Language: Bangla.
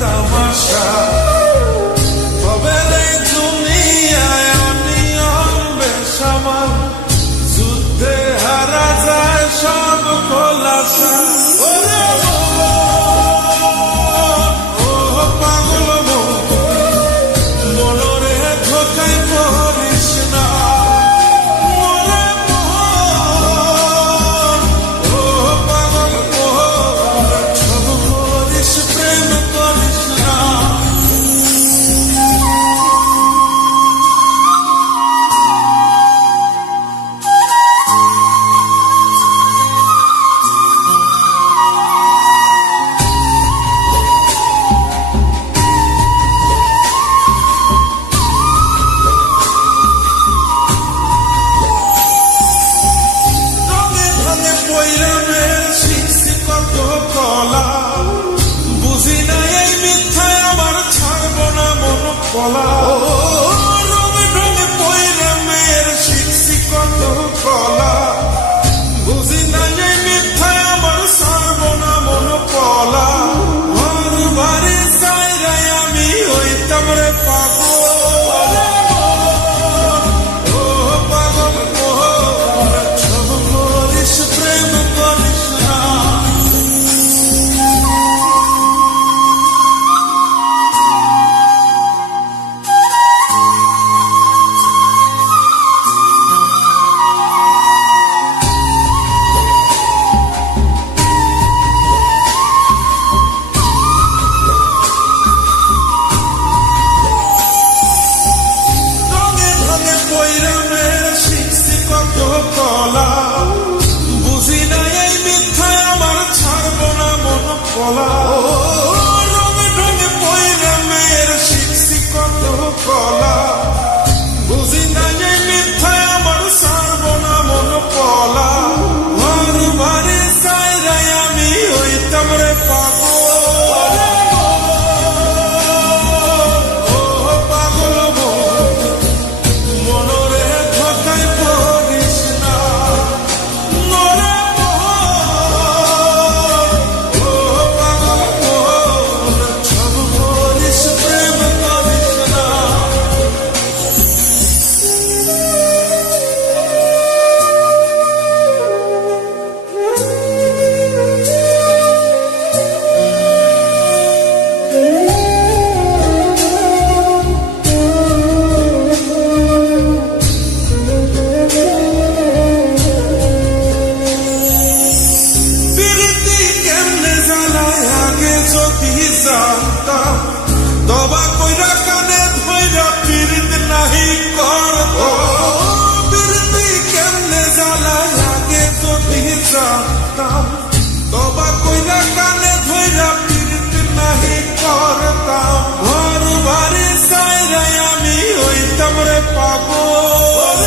তামাশা। তবে রে দুনিয়ায় অনিয়ম বেসামাল, যুদ্ধে হারা যায় সব খোলাসা। বুঝি না এই মিথ্যায় আমার ছাড়ব না মন কলা। রঙে রঙে পয়রা মেয়ের শিখছি কত কলা, বুঝি না এই মিথ্যায় আমার ছাড়ব না মন কলা। ঘর বাড়ি চাইরাই আমি হইতাম রে পাগল। বুঝি না এই মিথ্যায় আমার ছাড়ব না মন কলা। রঙে রঙে পয়রা মেয়ের শিখছি কত কলা, বুঝি না এই মিথ্যায় আমার ছাড়ব না মন কলা। ঘর বাড়ি চাইরাই আমি হইতাম রে পাগল। জানতাম দবা কইরা কানে ধইরা পীড়িত নাহি করব। পীড়িতি কেমনে জ্বালায় আগে যদি জানতাম, দবা কইরা কানে ধইরা পীড়িত নাহি করতাম। ঘর বাড়ি চাইরাই আমি হইতাম রে পাগল।